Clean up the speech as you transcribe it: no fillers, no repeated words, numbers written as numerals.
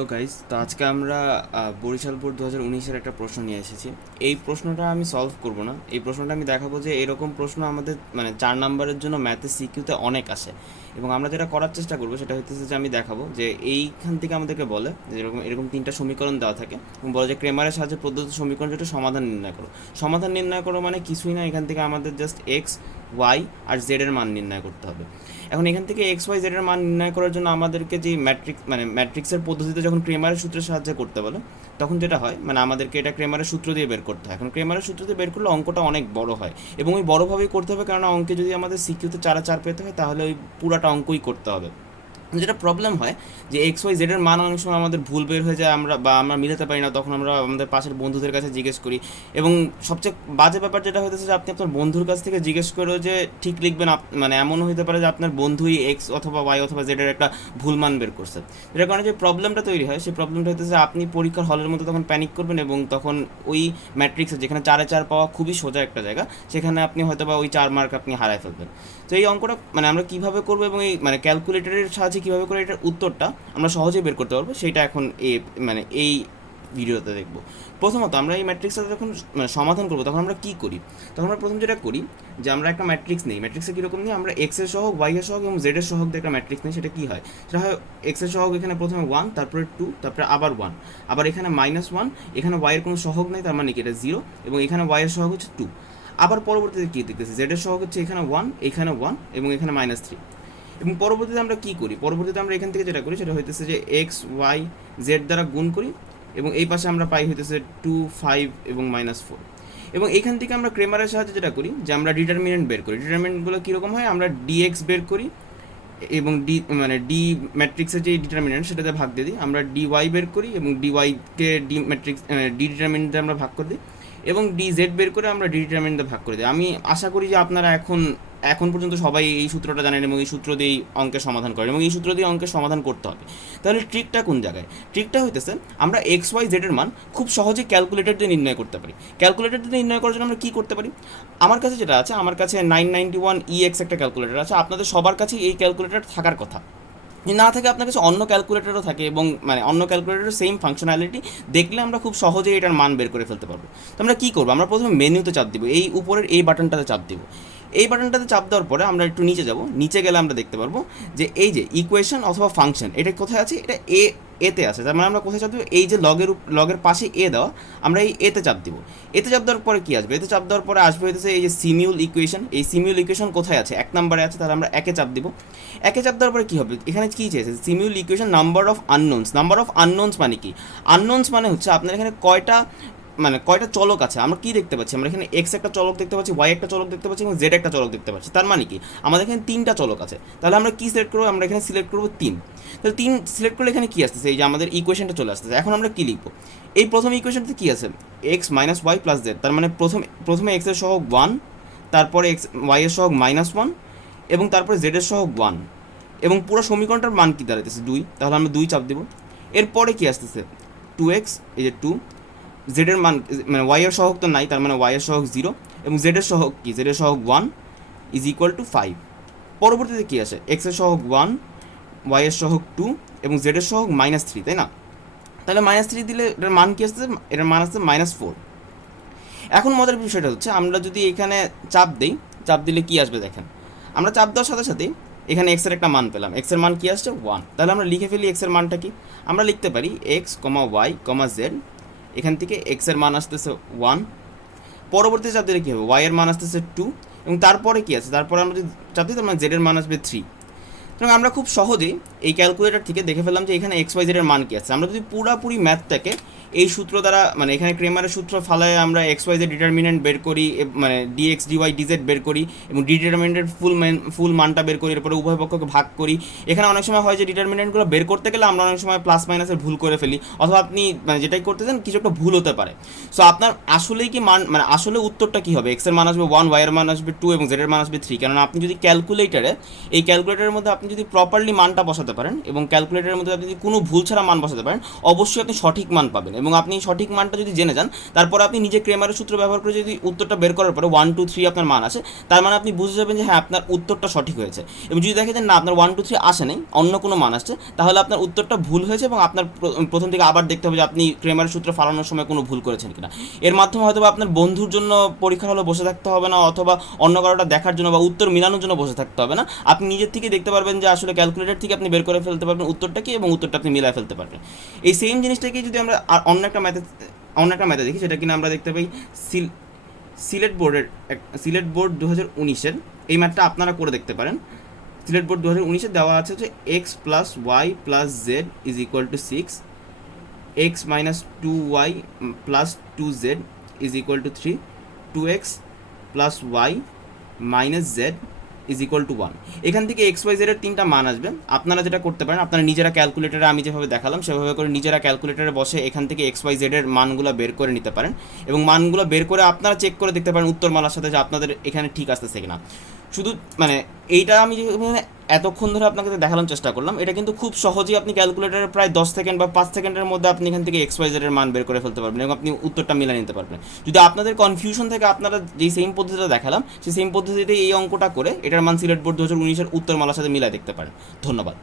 Hello guys, তো আজকে আমরা বরিশাল বোর্ড 2019-এর একটা প্রশ্ন নিয়ে এসেছি। এই প্রশ্নটা আমি সলভ করব না, এই প্রশ্নটা আমি দেখাবো যে এরকম প্রশ্ন আমাদের 4 নম্বরের জন্য ম্যাথে সিকিউতে অনেক আসে। এবং আমরা যেটা করার চেষ্টা করবো সেটা হচ্ছে যে আমি দেখাবো যে এইখান থেকে আমাদেরকে বলে যে এরকম 3টা সমীকরণ দেওয়া থাকে এবং বলে যে ক্রেমারের সাহায্যে প্রদত্ত সমীকরণ যেটা সমাধান নির্ণয় করো। সমাধান নির্ণয় করো মানে কিছুই না, এখান থেকে আমাদের জাস্ট এক্স, ওয়াই আর জেড এর মান নির্ণয় করতে হবে। এখন এখান থেকে এক্স ওয়াই জেড এর মান নির্ণয় করার জন্য আমাদেরকে যে ম্যাট্রিক্সের পদ্ধতিতে যখন ক্রেমারের সূত্রের সাহায্যে করতে বলে তখন যেটা হয় আমাদেরকে এটা ক্রেমারের সূত্র দিয়ে বের করতে হয়। এখন ক্রেমারের সূত্র দিয়ে বের করলে অঙ্কটা অনেক বড় হয় এবং ওই বড়োভাবেই করতে হবে, কারণ অঙ্কে যদি আমাদের সিকিউতে 4 পেতে হয় তাহলে ওই পুরাটা অঙ্কই করতে হবে। যেটা প্রবলেম হয় যে এক্স ওয়াই জেডের মান অনেক সময় আমাদের ভুল বের হয়ে যায়, আমরা মিলাতে পারি না, তখন আমরা আমাদের পাশের বন্ধুদের কাছে জিজ্ঞেস করি। এবং সবচেয়ে বাজে ব্যাপার যেটা হইতেছে যে আপনি আপনার বন্ধুর কাছ থেকে জিজ্ঞেস করেও যে ঠিক লিখবেন, এমনও হতে পারে যে আপনার বন্ধুই এক্স অথবা ওয়াই অথবা জেডের একটা ভুল মান বের করছে। যেটার কারণে যে প্রবলেমটা তৈরি হয় সেই প্রবলেমটা হইতেছে আপনি পরীক্ষার হলের মতো তখন প্যানিক করবেন এবং তখন ওই ম্যাট্রিক্সে যেখানে 4 পাওয়া খুবই সোজা একটা জায়গা, সেখানে আপনি হয়তো বা ওই 4 মার্ক আপনি হারায় ফেলবেন। তো এই অঙ্কটা আমরা কীভাবে করবো এবং এই ক্যালকুলেটরের সাহায্যে কীভাবে করে এটার উত্তরটা আমরা সহজেই বের করতে পারবো সেটা এখন এই ভিডিওতে দেখব। প্রথমত আমরা এই ম্যাট্রিক্সটা যখন সমাধান করবো তখন আমরা কী করি, তখন আমরা প্রথম যেটা করি যে আমরা একটা ম্যাট্রিক্স নিই। ম্যাট্রিক্সে কীরকম নিই, আমরা এক্সের সহগ, ওয়াইয়ের সহগ এবং জেডের সহগ দিয়ে একটা ম্যাট্রিক্স নিই। সেটা কী হয়, সেটা হয় এক্সের সহগ এখানে প্রথমে 1, তারপরে 2, তারপরে আবার 1, আবার এখানে -1, এখানে ওয়াইয়ের কোনো সহগ নেই, তার মানে কি এটা 0, এবং এখানে ওয়াইয়ের সহগ হচ্ছে 2। আবার পরবর্তীতে কী দেখতেছি, জেডের সহগ হচ্ছে এখানে 1, এখানে 1 এবং এখানে -3। এবং পরবর্তীতে আমরা কী করি, পরবর্তীতে আমরা এখান থেকে যেটা করি সেটা হইতেছে যে এক্স ওয়াই জেড দ্বারা গুণ করি এবং এই পাশে আমরা পাই হইতেছে 2, 5 এবং -4। এবং এখান থেকে আমরা ক্রেমারের সাহায্যে যেটা করি যে আমরা ডিটারমিনেন্ট বের করি। ডিটারমিনেন্টগুলো কীরকম হয়, আমরা ডিএক্স বের করি এবং ডি ম্যাট্রিক্সের যে ডিটারমিনেন্ট সেটাতে ভাগ দিয়ে দিই, আমরা ডিওয়াই বের করি এবং ডিওয়াইকে ডি ম্যাট্রিক্স ডি ডিটারমিনেন্টে আমরা ভাগ করে দিই এবং ডি জেড বের করে আমরা ডি ডিটারমিনেন্টে ভাগ করে দিই। আমি আশা করি যে আপনারা এখন পর্যন্ত সবাই এই সূত্রটা জানেন এবং এই সূত্র দিয়েই অঙ্কের সমাধান করেন এবং এই সূত্র দিয়ে অঙ্কের সমাধান করতে হবে। তাহলে ট্রিকটা কোন জায়গায়, ট্রিকটা হইতেছে আমরা এক্স ওয়াই জেডের মান খুব সহজে ক্যালকুলেটর দিয়ে নির্ণয় করতে পারি। ক্যালকুলেটর দিয়ে নির্ণয় করার জন্য আমরা কী করতে পারি, আমার কাছে যেটা আছে, আমার কাছে 991 EX একটা ক্যালকুলেটর আছে। আপনাদের সবার কাছেই এই ক্যালকুলেটর থাকার কথা, না থাকে আপনার কাছে অন্য ক্যালকুলেটরও থাকে এবং অন্য ক্যালকুলেটরের সেম ফাংশনালিটি দেখলে আমরা খুব সহজেই এটার মান বের করে ফেলতে পারবো। তো আমরা কী করবো, আমরা প্রথমে মেনুতে চাপ দিব, এই উপরের এই বাটনটাতে চাপ দিব। এই বাটনটাতে চাপ দেওয়ার পরে আমরা একটু নিচে যাব, নিচে গেলে আমরা দেখতে পারবো যে এই যে ইকুয়েশন অথবা ফাংশন এটা কোথায় আছে, এটা এতে আছে। তার মানে আমরা কোথায় চাপ দেবো, এই যে লগের পাশে এ দেওয়া, আমরা এই এতে চাপ দিব। এতে চাপ দেওয়ার পরে কী আসবে, এতে চাপ দেওয়ার পরে আসবে হইতেছে এই যে সিমিউল ইকুয়েশন। এই সিমিউল ইকুয়েশন কোথায় আছে, 1 নম্বরে আছে, তাহলে আমরা একে চাপ দিব। একে চাপ দেওয়ার পরে কী হবে, এখানে কী চেয়েছে, simultaneous equation number of unknowns. Number of unknowns মানে কি, আননোনস মানে হচ্ছে আপনার এখানে কয়টা চলক আছে। আমরা কি দেখতে পাচ্ছি, আমরা এখানে এক্স একটা চলক দেখতে পাচ্ছি, ওয়াই একটা চলক দেখতে পাচ্ছি এবং জেড একটা চলক দেখতে পাচ্ছি। তার মানে কি আমাদের এখানে 3টা চলক আছে। তাহলে আমরা কি সিলেক্ট করবো, আমরা এখানে সিলেক্ট করবো 3। তাহলে 3 সিলেক্ট করলে এখানে কী আসতেছে, এই যে আমাদের ইকুয়েশনটা চলে আসতেছে। এখন আমরা কী লিখবো, এই প্রথম ইকুয়েশনটাতে কী আছে, x minus y plus z. তার মানে প্রথমে এক্সের সহগ 1, তারপরে ওয়াইয়ের সহগ -1 এবং তারপরে জেডের সহগ 1 এবং পুরো সমীকরণটার মান কী দাঁড়াইতেছে 2। তাহলে আমরা 2 চাপ দেবো। এরপরে কী আসতেছে 2x, এই যে 2, জেডের মান ওয়াইয়ের সহগ তো নাই, তার মানে ওয়াইয়ের সহগ 0 এবং জেডের সহগ কি, জেডের সহগ 1 ইজ ইকুয়াল টু 5। পরবর্তীতে কী আসে, এক্সের সহগ 1, ওয়াইয়ের সহগ 2 এবং জেডের সহগ -3, তাই না। তাহলে -3 দিলে এটার মান কী আসছে, এটার মান আসছে -4। এখন মজার বিষয়টা হচ্ছে আমরা যদি এখানে চাপ দিই, চাপ দিলে কী আসবে দেখেন, আমরা চাপ দেওয়ার সাথে সাথেই এখানে এক্সের একটা মান পেলাম। এক্সের মান কী আসছে 1। তাহলে আমরা লিখে ফেলি এক্সের মানটা কি, আমরা লিখতে পারি এক্স, ওয়াই, জেড। এখান থেকে এক্সের মান আসতেছে 1, পরবর্তী চাপ দিলে কী হবে, ওয়াইয়ের মান আসতেছে 2 এবং তারপরে কী আছে, তারপরে আমরা যদি চাপ দিই তার মানে জেডের মান আসবে 3। সুতরাং আমরা খুব সহজেই এই ক্যালকুলেটর থেকে দেখে ফেললাম যে এখানে এক্স ওয়াই জেডের মান কী আছে। আমরা যদি পুরোপুরি ম্যাথটাকে এই সূত্র দ্বারা এখানে ক্রেমারের সূত্র ফালায় আমরা এক্স ওয়াই জেড ডিটারমিনেন্ট বের করি, ডিএক্স ডিওয়াই ডিজেড বের করি এবং ডিটারমিনেন্টের ফুল মানটা বের করি, এরপরে উভয় পক্ষকে ভাগ করি। এখানে অনেক সময় হয় যে ডিটারমিনেন্টগুলো বের করতে গেলে আমরা অনেক সময় প্লাস মাইনাসের ভুল করে ফেলি, অথবা আপনি যেটাই করতে চান কিছু একটা ভুল হতে পারে। সো আপনার আসলেই কি মান আসলে উত্তরটা কী হবে, এক্সের মান আসবে 1, ওয়াইয়ের মান আসবে 2 এবং জেডের মান আসবে 3। কেননা আপনি যদি এই ক্যালকুলেটরের মধ্যে আপনি যদি প্রপারলি মানটা বসাতে পারেন এবং ক্যালকুলেটরের মধ্যে আপনি যদি কোনো ভুল ছাড়া মান বসাতে পারেন, অবশ্যই আপনি সঠিক মান পাবেন। এবং আপনি সঠিক মানটা যদি জেনে যান, তারপর আপনি নিজে ক্রেমারের সূত্র ব্যবহার করে যদি উত্তরটা বের করার পরে 1 2 3 আপনার মান আসে, তার মানে আপনি বুঝে যাবেন যে হ্যাঁ আপনার উত্তরটা সঠিক হয়েছে। এবং যদি দেখেন যে না আপনার 1 2 3 আসে নেই, অন্য কোনো মান আসছে, তাহলে আপনার উত্তরটা ভুল হয়েছে এবং আপনার প্রথম থেকে আবার দেখতে হবে যে আপনি ক্রেমারের সূত্র ফালানোর সময় কোনো ভুল করেছেন কিনা। এর মাধ্যমে হয়তো আপনার বন্ধুর জন্য পরীক্ষার হলে বসে থাকতে হবে না, অথবা অন্য কারোটা দেখার জন্য বা উত্তর মিলানোর জন্য বসে থাকতে হবে না। আপনি নিজের থেকে দেখতে পারবেন যে আসলে ক্যালকুলেটর থেকে আপনি বের করে ফেলতে পারবেন উত্তরটা কি, এবং উত্তরটা আপনি মিলাই ফেলতে পারবেন। এই সেম জিনিসটাকে যদি আমরা অন্য একটা ম্যাথে দেখি, সেটা কিনা আমরা দেখতে পাই সিলেট বোর্ড 2019-এর এই ম্যাথটা আপনারা করে দেখতে পারেন। সিলেট বোর্ড 2019-এ দেওয়া আছে যে x plus y plus z is equal to 6, x minus 2y plus 2z is equal to 3, 2x plus y minus z is equal to 1। এখান থেকে এক্স ওয়াই জেডের 3টা মান আসবে। আপনারা যেটা করতে পারেন, আপনারা নিজেরা ক্যালকুলেটারে, আমি যেভাবে দেখালাম সেভাবে করে নিজেরা ক্যালকুলেটারে বসে এখান থেকে এক্স ওয়াই জেডের মানগুলো বের করে নিতে পারেন, এবং মানগুলো বের করে আপনারা চেক করে দেখতে পারেন উত্তরমালার সাথে যে আপনাদের এখানে ঠিক আসতেছে কিনা। শুধু মানে এইটা আমি যে এতক্ষণ ধরে আপনাকে দেখানোর চেষ্টা করলাম, এটা কিন্তু খুব সহজেই আপনি ক্যালকুলেটারে প্রায় 10 সেকেন্ড বা 5 সেকেন্ডের মধ্যে আপনি এখান থেকে এক্স ওয়াই জেডের মান বের করে ফেলতে পারবেন এবং আপনি উত্তরটা মিলিয়ে নিতে পারবেন। যদি আপনাদের কনফিউশন থেকে আপনারা যেই সেম পদ্ধতিটা দেখালাম সেই সেম পদ্ধতিতে এই অঙ্কটা করে এটার মান সিলেট বোর্ড 2019-এর উত্তরমালার সাথে মিলাই দেখতে পারেন। ধন্যবাদ।